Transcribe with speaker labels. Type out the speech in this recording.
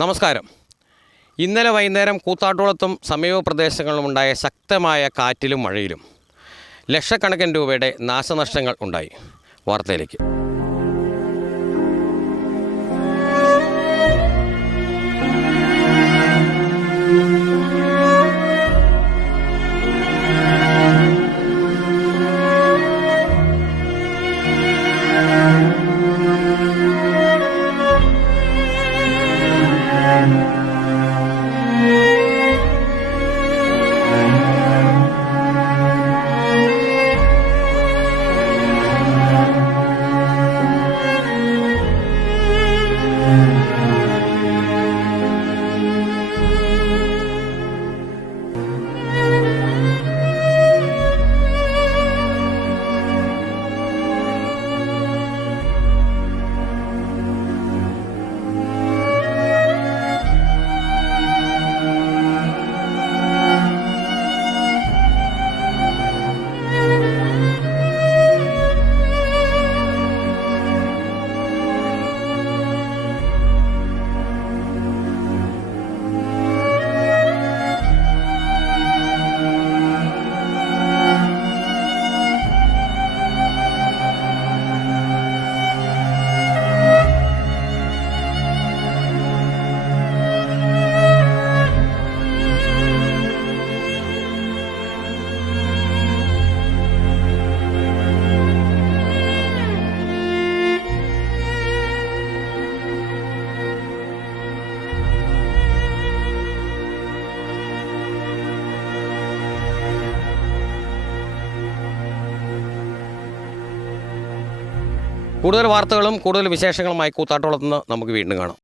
Speaker 1: നമസ്കാരം. ഇന്നലെ വൈകുന്നേരം കൂത്താട്ടോളത്തും സമീപ പ്രദേശങ്ങളിലും ഉണ്ടായ ശക്തമായ കാറ്റിലും മഴയിലും ലക്ഷക്കണക്കിന് രൂപയുടെ നാശനഷ്ടങ്ങൾ ഉണ്ടായി. വാർത്തയിലേക്ക്. കൂടുതൽ വാർത്തകളും കൂടുതൽ വിശേഷങ്ങളുമായി കൂത്താട്ടോളത്തുനിന്ന് നമുക്ക് വീണ്ടും കാണാം.